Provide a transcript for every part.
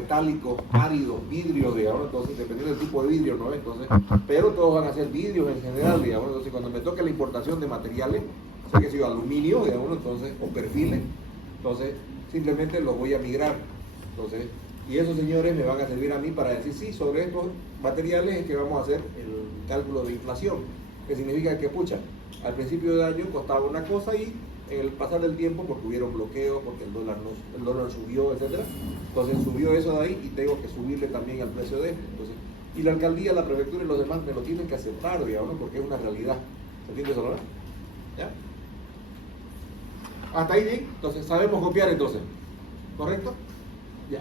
metálicos, áridos, vidrios, digamos, entonces dependiendo del tipo de vidrio, ¿no? Entonces, pero todos van a ser vidrios en general, digamos, entonces cuando me toque la importación de materiales, sé que si aluminio, digamos, entonces, o perfiles, entonces simplemente los voy a migrar, entonces, y esos señores me van a servir a mí para decir, sí, sobre estos materiales es que vamos a hacer el cálculo de inflación, que significa que, pucha, al principio del año costaba una cosa y en el pasar del tiempo, porque hubieron bloqueos, porque el dólar subió, etcétera, entonces subió eso de ahí y tengo que subirle también al precio de esto. Entonces, y la alcaldía, la prefectura y los demás me lo tienen que aceptar, digamos, porque es una realidad. ¿Se entiende eso, verdad? ¿Ya? Hasta ahí bien, entonces sabemos copiar entonces, ¿correcto? Ya.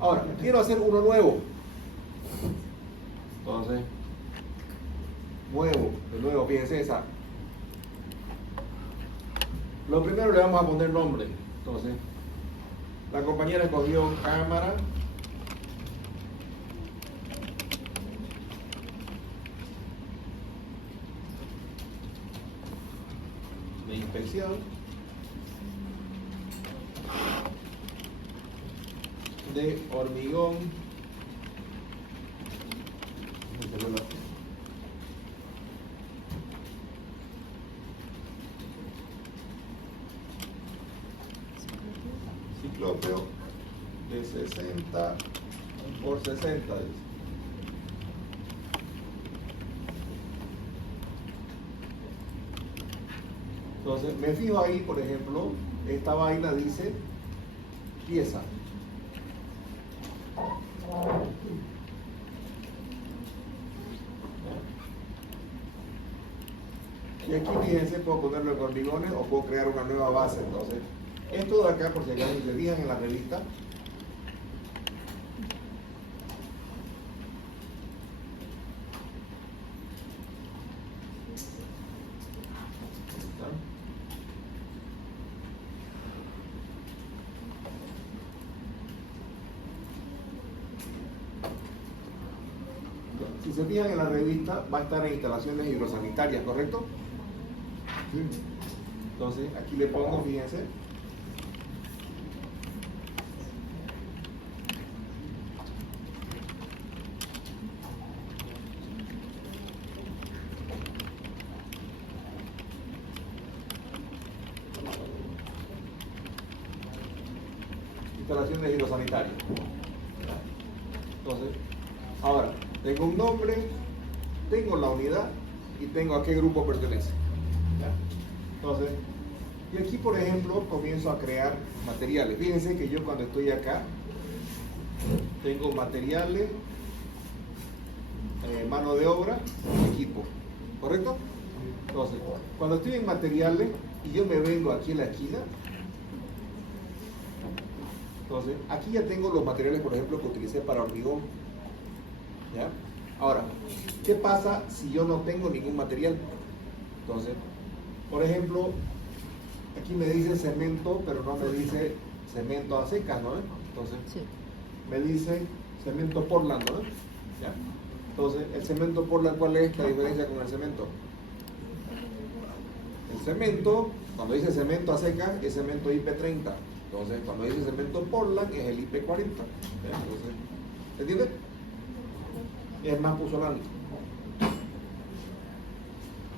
Ahora, quiero hacer uno nuevo. Entonces, de nuevo, fíjense esa. Lo primero le vamos a poner nombre. Entonces, la compañera escogió cámara de inspección de hormigón ciclópeo de 60 por 60, dice. Entonces, me fijo ahí, por ejemplo, esta vaina dice pieza. Y aquí, fíjense, puedo ponerlo en hormigones o puedo crear una nueva base. Entonces, esto de acá, por si acaso se fijan en la revista, si se fijan en la revista, va a estar en instalaciones hidrosanitarias, ¿correcto? Entonces, aquí le pongo, fíjense, instalaciones hidrosanitarias. Entonces, ahora, tengo un nombre, tengo la unidad y tengo a qué grupo pertenece. ¿Ya? Entonces, y aquí, por ejemplo, comienzo a crear materiales. Fíjense que yo cuando estoy acá, tengo materiales, mano de obra, equipo. ¿Correcto? Entonces, cuando estoy en materiales y yo me vengo aquí a la esquina, entonces, aquí ya tengo los materiales, por ejemplo, que utilicé para hormigón. ¿Ya? Ahora, ¿qué pasa si yo no tengo ningún material? Entonces, por ejemplo, aquí me dice cemento, pero no me dice cemento a secas, ¿no? Entonces, sí, me dice cemento Portland, ¿no? ¿Ya? Entonces, el cemento Portland, ¿cuál es la diferencia con el cemento? El cemento, cuando dice cemento a secas, es cemento IP30. Entonces, cuando dice cemento Portland, es el IP40. Entonces, ¿entiendes? Es más pusolante.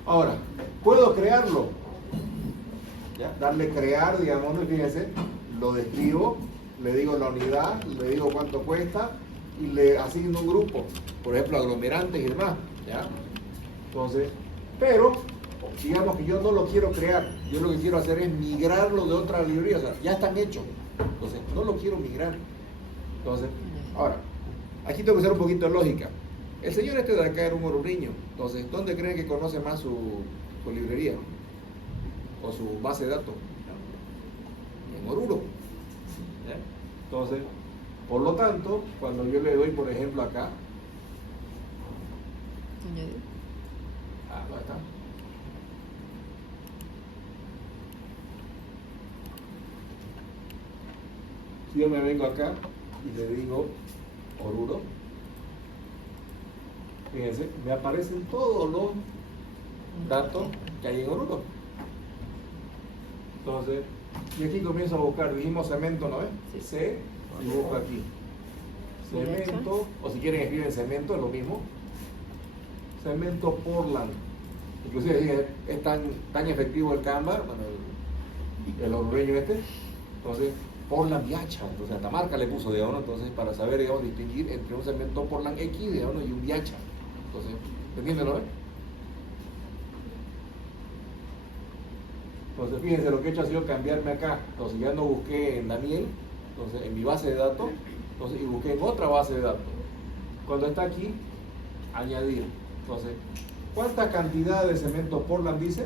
Ahora, ¿puedo crearlo? ¿Ya? Darle crear, digamos, fíjense, lo describo, le digo la unidad, le digo cuánto cuesta y le asigno un grupo, por ejemplo, aglomerantes y demás, ¿ya? Entonces, pero, digamos que yo no lo quiero crear, yo lo que quiero hacer es migrarlo de otra librería, o sea, ya están hechos, entonces no lo quiero migrar. Entonces, ahora, aquí tengo que hacer un poquito de lógica. El señor este de acá era un orureño, entonces, ¿dónde creen que conoce más su librería? O su base de datos. En Oruro. ¿Ya? Entonces, por lo tanto, cuando yo le doy, por ejemplo, acá. ¿Dónde está? Si yo me vengo acá y le digo Oruro, fíjense, me aparecen todos los datos que hay en Oruro. Entonces, y aquí comienzo a buscar, dijimos cemento, ¿no ves? Sí. C, y busco aquí. cemento, o si quieren escriben cemento, es lo mismo. Cemento Portland. Inclusive es tan efectivo el Canva, bueno, el hondureño este. Entonces, Portland Viacha. Entonces, hasta marca le puso, digamos, entonces, para saber, digamos, distinguir entre un cemento Portland X, digamos, y un Viacha. Entonces, ¿entienden, no? Entonces, fíjense, lo que he hecho ha sido cambiarme acá. Entonces, ya no busqué en Daniel, entonces, en mi base de datos, entonces, y busqué en otra base de datos. Cuando está aquí, añadir. Entonces, ¿cuánta cantidad de cemento Portland dice?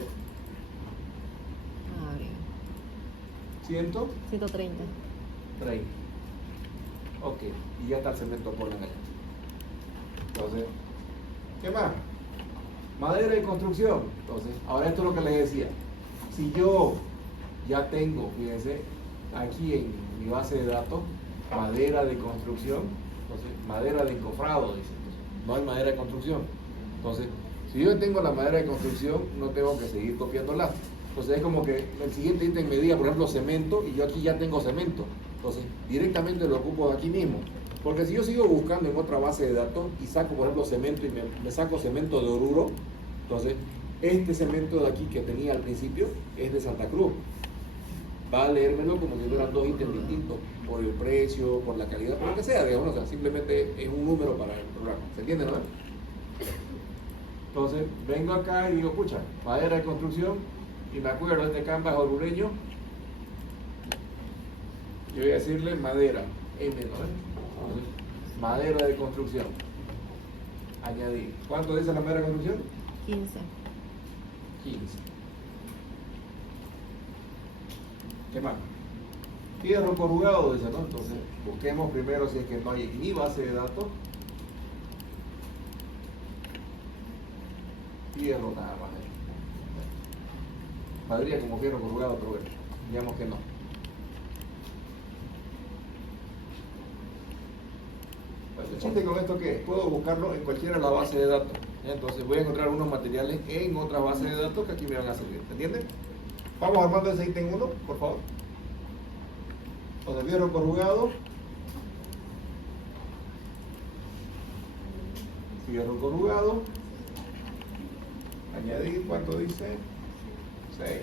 Abre. 130. 130. Ok, y ya está el cemento Portland allá. Entonces, ¿qué más? Madera y construcción. Entonces, ahora esto es lo que les decía. Si yo ya tengo, fíjense, aquí en mi base de datos, madera de construcción, entonces, madera de encofrado, dice. Entonces, no hay madera de construcción. Entonces, si yo tengo la madera de construcción, no tengo que seguir copiándola. Entonces, es como que el siguiente ítem me diga, por ejemplo, cemento, y yo aquí ya tengo cemento. Entonces, directamente lo ocupo de aquí mismo. Porque si yo sigo buscando en otra base de datos y saco, por ejemplo, cemento y me saco cemento de Oruro, entonces, este cemento de aquí que tenía al principio es de Santa Cruz. Va a leérmelo como si fueran dos ítems distintos, por el precio, por la calidad, por lo que sea, digamos, o sea, simplemente es un número para el programa. ¿Se entiende, no? Entonces, vengo acá y digo, pucha, madera de construcción, y me acuerdo, este Canva es orureño, yo voy a decirle madera, M, ¿no? Entonces, madera de construcción, añadir. ¿Cuánto dice la madera de construcción? 15. 15. ¿Qué más? Fierro corrugado, dice, ¿no? Entonces, busquemos primero si es que no hay en mi base de datos. Fierro nada más. Saldría como fierro corrugado, pero bueno, digamos que no. El chiste con esto que es, puedo buscarlo en cualquiera de las bases de datos. Entonces voy a encontrar unos materiales en otras bases de datos que aquí me van a servir. ¿Entienden? Vamos armando ese ítem 1, por favor. Entonces, fierro corrugado. Fierro corrugado. Añadir, ¿cuánto dice? 6.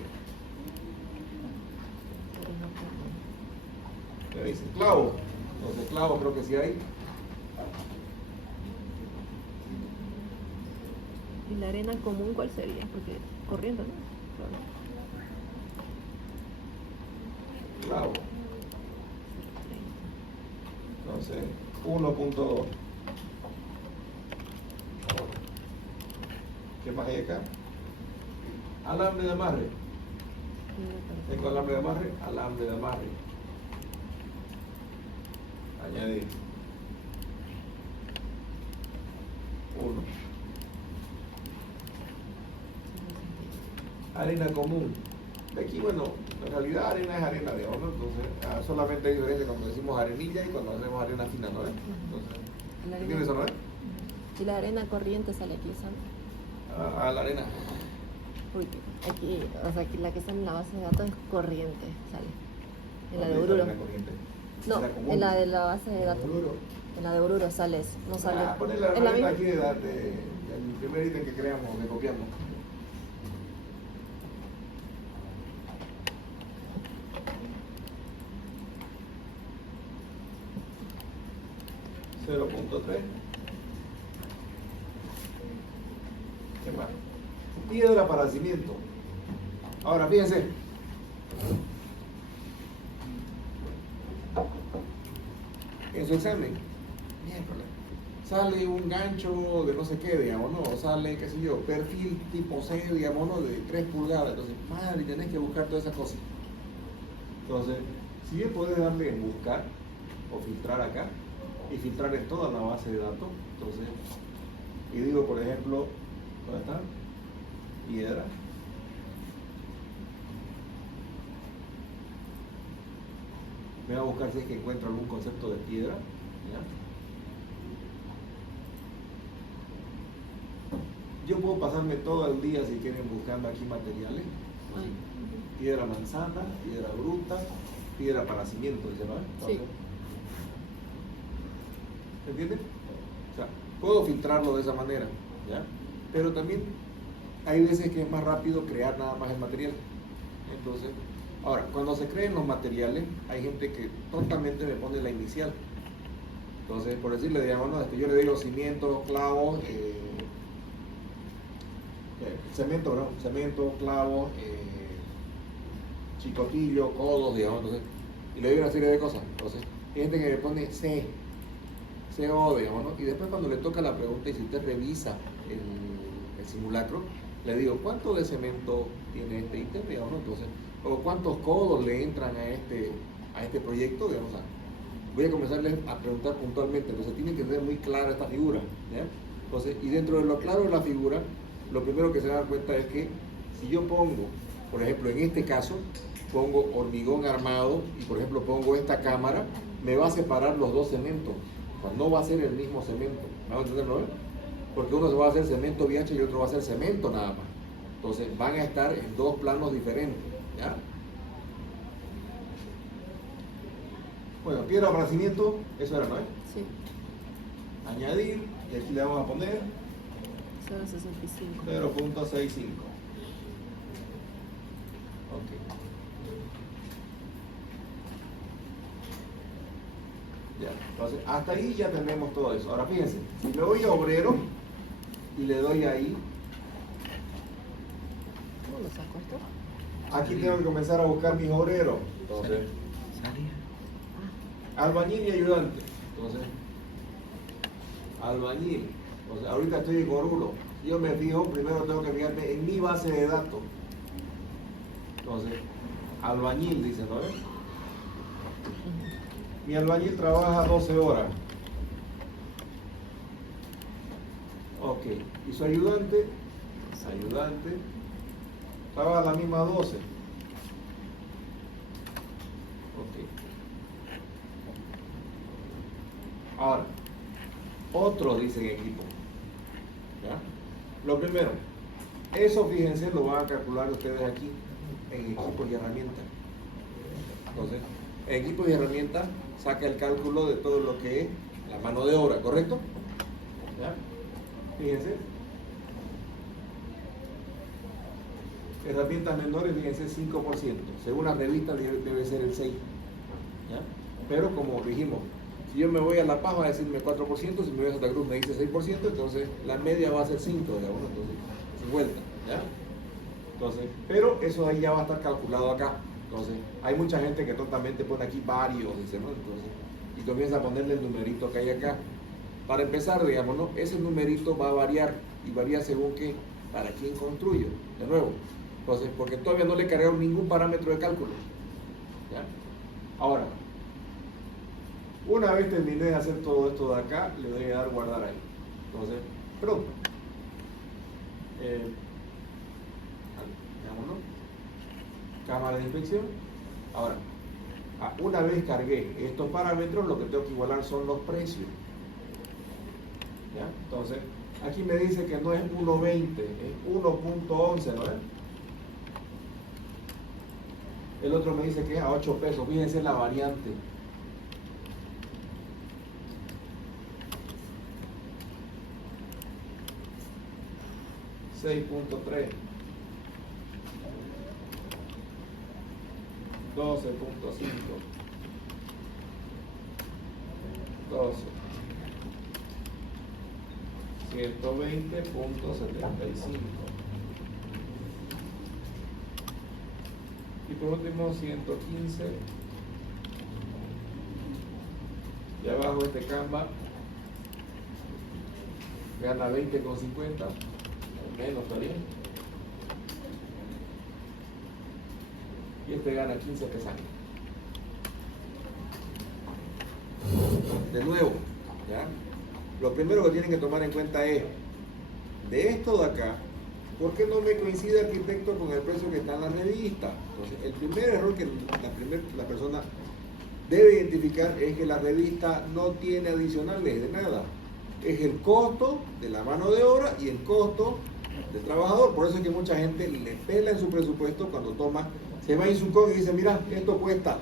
¿Qué dice? Clavo. Entonces, clavo creo que sí hay. ¿Y la arena común cuál sería? Porque corriendo, ¿no? Claro. Clavo. Entonces, 1.2. ¿Qué más hay acá? Alambre de amarre. Tengo alambre de amarre, alambre de amarre. Añadir. 1. Arena común. De aquí, bueno, en realidad arena es arena de oro, entonces solamente hay diferencia cuando decimos arenilla y cuando hacemos arena fina, ¿no es? Entonces, ¿entiendes eso, no es? Y la arena corriente sale aquí, ¿sabes? La arena. Uy, aquí, o sea, aquí la que está en la base de datos es corriente, sale. En la de ¿Dónde está Oruro. arena corriente? No, ¿Será común? en la de la base de datos. Oruro. En la de Oruro sale eso, no sale. Poner la ¿Es la arena misma? aquí el primer ítem que creamos, que copiamos. .3. ¿Qué más? Piedra para cimiento. Ahora fíjense. En su examen, miércoles, sale un gancho de no sé qué, digamos, ¿no? Sale, qué sé yo, perfil tipo C, digamos, ¿no? De 3 pulgadas. Entonces, madre, tenés que buscar todas esas cosas. Entonces, si bien podés darle en buscar o filtrar acá, y filtrar en toda la base de datos, entonces, y digo, por ejemplo, ¿dónde está? Piedra. Me voy a buscar si es que encuentro algún concepto de piedra. ¿Ya? Yo puedo pasarme todo el día, si quieren, buscando aquí materiales. Piedra manzana, piedra bruta, piedra para cimiento, ¿se va? Sí. ¿Me entiendes? O sea, puedo filtrarlo de esa manera, ¿ya? Pero también hay veces que es más rápido crear nada más el material. Entonces, ahora, cuando se creen los materiales, hay gente que totalmente me pone la inicial. Entonces, por decirle, digamos, ¿no? Yo le digo cimiento, clavos, cemento, ¿no? Cemento, clavos, chicotillo, codos, digamos, entonces, y le doy una serie de cosas. Entonces, hay gente que me pone CO, digamos, ¿no? Y después cuando le toca la pregunta y si usted revisa el simulacro, le digo, ¿cuánto de cemento tiene este ítem, digamos, ¿no? Entonces, o cuántos codos le entran a este proyecto, digamos, voy a comenzarles a preguntar puntualmente, entonces tienen que tener muy clara esta figura, ¿ya? Entonces, y dentro de lo claro de la figura, lo primero que se dan cuenta es que si yo pongo, por ejemplo, en este caso, pongo hormigón armado y por ejemplo pongo esta cámara, me va a separar los dos cementos, o sea, no va a ser el mismo cemento, ¿vamos a entenderlo? Porque uno se va a hacer cemento VH y otro va a ser cemento nada más, entonces van a estar en dos planos diferentes, ¿ya? Bueno, piedra para cimiento, eso era, ¿no? Sí, Añadir, y aquí le vamos a poner 0.65. 0.65. Ok. Ya, entonces hasta ahí ya tenemos todo eso. Ahora fíjense, si me voy a obrero y le doy ahí, ¿Cómo lo saco esto? aquí tengo que comenzar a buscar mis obreros. Entonces, albañil y ayudante. Entonces, albañil. O sea, ahorita estoy en Oruro. Si yo me fijo, primero tengo que fijarme en mi base de datos. Entonces, albañil, dice, ¿no ves? Mi albañil trabaja 12 horas. Ok. ¿Y su ayudante? Ayudante. Trabaja la misma 12. Ok. Ahora, otros dicen equipo. ¿Ya? Lo primero, eso fíjense, lo van a calcular ustedes aquí en equipos y herramientas. Entonces, en equipos y herramientas saca el cálculo de todo lo que es la mano de obra, ¿correcto? ¿Ya? Fíjense. Herramientas menores, fíjense, 5%. Según la revista debe ser el 6%. ¿Ya? Pero como dijimos, si yo me voy a La Paz va a decirme 4%, si me voy a Santa Cruz me dice 6%, entonces la media va a ser 5%, digamos, entonces 50%, ¿ya? Entonces, pero eso ahí ya va a estar calculado acá. Entonces, hay mucha gente que tontamente pone aquí varios, dice, ¿no? Entonces, y comienza a ponerle el numerito que hay acá. Para empezar, digamos, ¿no? Ese numerito va a variar, y varía según qué, para quién construyo, de nuevo. Entonces, porque todavía no le cargaron ningún parámetro de cálculo, ¿ya? Ahora, una vez terminé de hacer todo esto de acá, le voy a dar guardar ahí. Entonces, pronto. Veámoslo. Cámara de inspección. Ahora, una vez cargué estos parámetros, lo que tengo que igualar son los precios. ¿Ya? Entonces, aquí me dice que no es 1.20, es 1.11, ¿no es? El otro me dice que es a 8 pesos. Fíjense la variante. $6.3, 12.5, 12, 120.75 y por último 115 y abajo este Canva gana 20.50, menos todavía, y este gana 15 pesos. De nuevo, ¿ya? Lo primero que tienen que tomar en cuenta es, de esto de acá, ¿por qué no me coincide arquitecto con el precio que está en la revista? Entonces, el primer error que la persona debe identificar es que la revista no tiene adicionales de nada. Es el costo de la mano de obra y el costo del trabajador. Por eso es que mucha gente le pela en su presupuesto cuando toma, se va en su código y dice, mira, esto cuesta,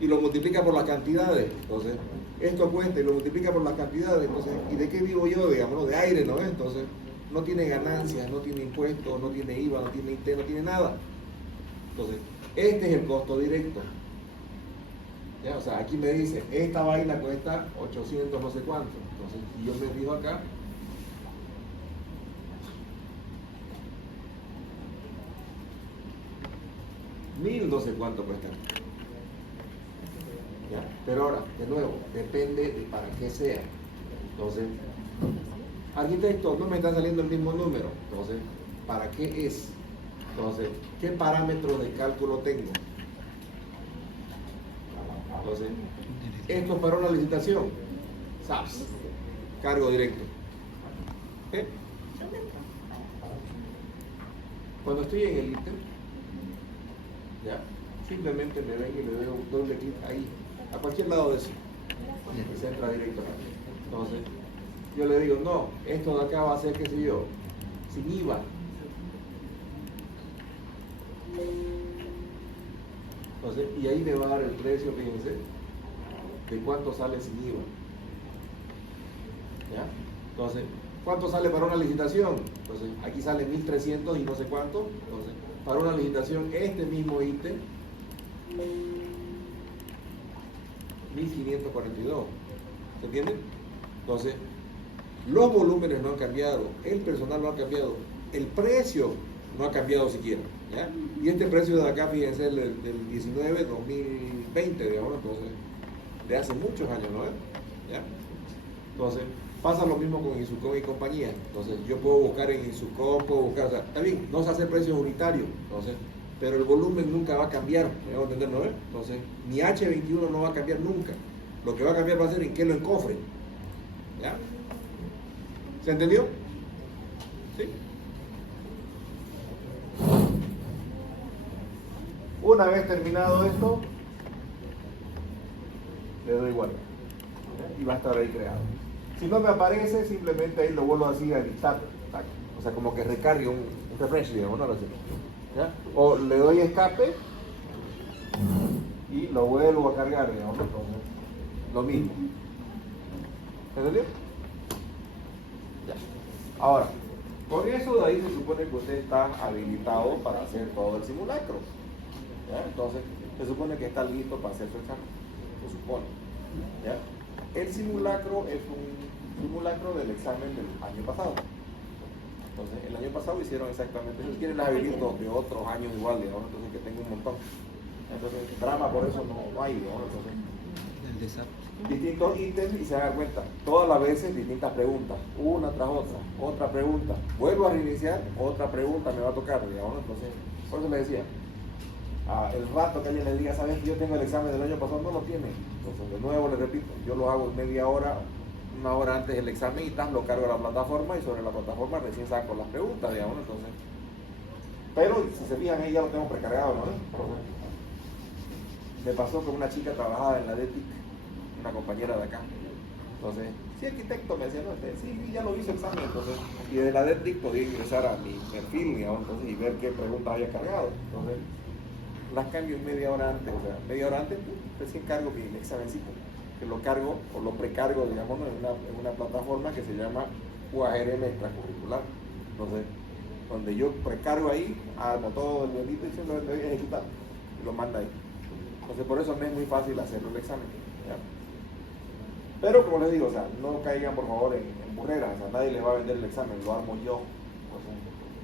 y lo multiplica por las cantidades. Entonces, esto cuesta y lo multiplica por las cantidades, entonces, ¿y de qué vivo yo? Digamos, ¿no? De aire, ¿no? Entonces, no tiene ganancias, no tiene impuestos, no tiene IVA, no tiene IT, no tiene nada. Entonces, este es el costo directo. ¿Ya? O sea, aquí me dice, esta vaina cuesta 800 no sé cuánto. Entonces, si yo me fijo acá, $1000 no sé cuánto cuesta. ¿Ya? Pero ahora, de nuevo, depende de para qué sea. Entonces, arquitecto, no me está saliendo el mismo número. Entonces, ¿para qué es? Entonces, ¿qué parámetros de cálculo tengo? Entonces, esto es para una licitación. SAPS, cargo directo. ¿Ok? Cuando estoy en el ítem, ya, simplemente me ven y le doy un doble clic ahí, a cualquier lado de eso. Y se entra directo. Entonces, yo le digo, no, esto de acá va a ser, qué sé yo, sin IVA. Entonces, y ahí me va a dar el precio, fíjense, de cuánto sale sin IVA. ¿Ya? Entonces, ¿cuánto sale para una licitación? Entonces, aquí sale 1300 y no sé cuánto. Entonces, para una licitación, este mismo ítem, 1542. ¿Se entiende? Entonces, los volúmenes no han cambiado, el personal no ha cambiado, el precio no ha cambiado siquiera. ¿Ya? Y este precio de acá, fíjense, del 19, 2020, digamos, entonces, de hace muchos años, ¿no es? ¿Ya? Entonces, pasa lo mismo con Insucom y compañía. Entonces, yo puedo buscar en Insucom, puedo buscar, o sea, está bien, no se hace precios unitarios, entonces, pero el volumen nunca va a cambiar, ¿me voy a entender, no es? Entonces, mi H21 no va a cambiar nunca. Lo que va a cambiar va a ser en qué lo encofre. ¿Ya? ¿Se entendió? ¿Sí? Una vez terminado esto, le doy igual y va a estar ahí creado. Si no me aparece, simplemente ahí lo vuelvo así a dictar. O sea, como que recargue un refresh, digamos, ¿no? ¿Ya? O le doy escape y lo vuelvo a cargar, digamos, ¿no? Entonces, lo mismo. ¿Entendió? Ya. Ahora, con eso de ahí se supone que usted está habilitado para hacer todo el simulacro. ¿Ya? Entonces, se supone que está listo para hacer su examen. Se supone. ¿Ya? El simulacro es un simulacro del examen del año pasado. Entonces, el año pasado hicieron exactamente eso. Si quieren, las habilito de otros años igual, digamos, entonces que tengo un montón. Entonces, drama por eso no hay, digamos, entonces. Distintos ítems y se dan cuenta, todas las veces distintas preguntas, una tras otra pregunta, vuelvo a reiniciar, otra pregunta me va a tocar, digamos, entonces, por eso le decía, el rato que alguien le diga, sabes que yo tengo el examen del año pasado, no lo tiene, entonces de nuevo le repito, yo lo hago media hora, una hora antes del examen y lo cargo a la plataforma y sobre la plataforma recién saco las preguntas, digamos, entonces, pero si se fijan ahí ya lo tengo precargado, ¿no? Entonces, me pasó con una chica trabajada en la DETIC, una compañera de acá. Entonces, sí, arquitecto, me decía, no, sí, ya lo hice el examen, entonces, y de la DETIC podía ingresar a mi perfil, digamos, entonces, y ver qué preguntas había cargado. Entonces, las cambio en media hora antes, o sea, media hora antes, recién cargo mi examencito, que lo cargo, o lo precargo, digamos, en una plataforma que se llama UARM extracurricular. Entonces, donde yo precargo ahí, armo todo el delito y siempre lo voy a ejecutar, y lo manda ahí. Entonces, por eso me es muy fácil hacerlo el examen. ¿Ya? Pero, como les digo, o sea, no caigan por favor en burreras, o sea, nadie les va a vender el examen, lo armo yo. O sea,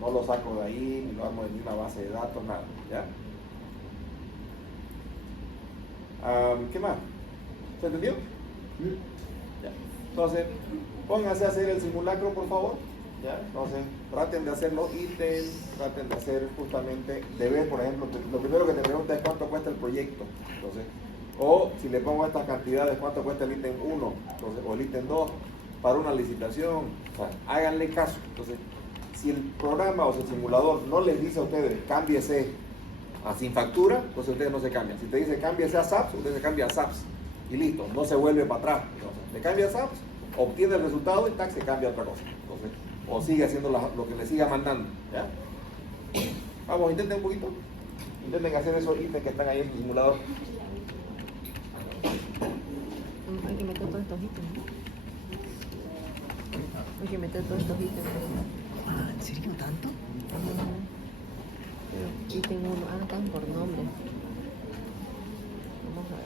no lo saco de ahí, ni lo armo de ninguna base de datos, nada. ¿Ya? ¿Qué más? ¿Se entendió? ¿Ya? Entonces, pónganse a hacer el simulacro, por favor. ¿Ya? Entonces, traten de hacerlo ítem, traten de hacer justamente, de ver, por ejemplo, lo primero que te pregunta es cuánto cuesta el proyecto. Entonces, o si le pongo estas cantidades, cuánto cuesta el ítem 1, entonces, o el ítem 2, para una licitación. O sea, háganle caso. Entonces, si el programa o si el simulador no les dice a ustedes, cámbiese a sin factura, entonces ustedes no se cambian. Si te dice cámbiese a SAPS, ustedes se cambian a SAPS. Y listo, no se vuelve para atrás. Entonces, le cambia a SAPS, obtiene el resultado y se cambia a otra cosa. Entonces, o sigue haciendo lo que le siga mandando. ¿Ya? Vamos, intenten un poquito. Intenten hacer esos ítems que están ahí en el simulador. Hay que meter estos ítems, ¿no? Hay que meter todos estos ítems. Ah, ¿en serio tanto? Pero ítem 1, están por nombre. Vamos a ver.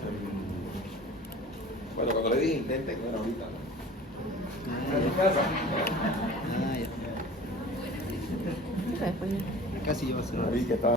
Bueno, cuando le dije intenten, bueno, ahorita, ¿no? Ah, ¿En tu casa? ya. Sí, después. Casi lleva a ser. Vi que estaba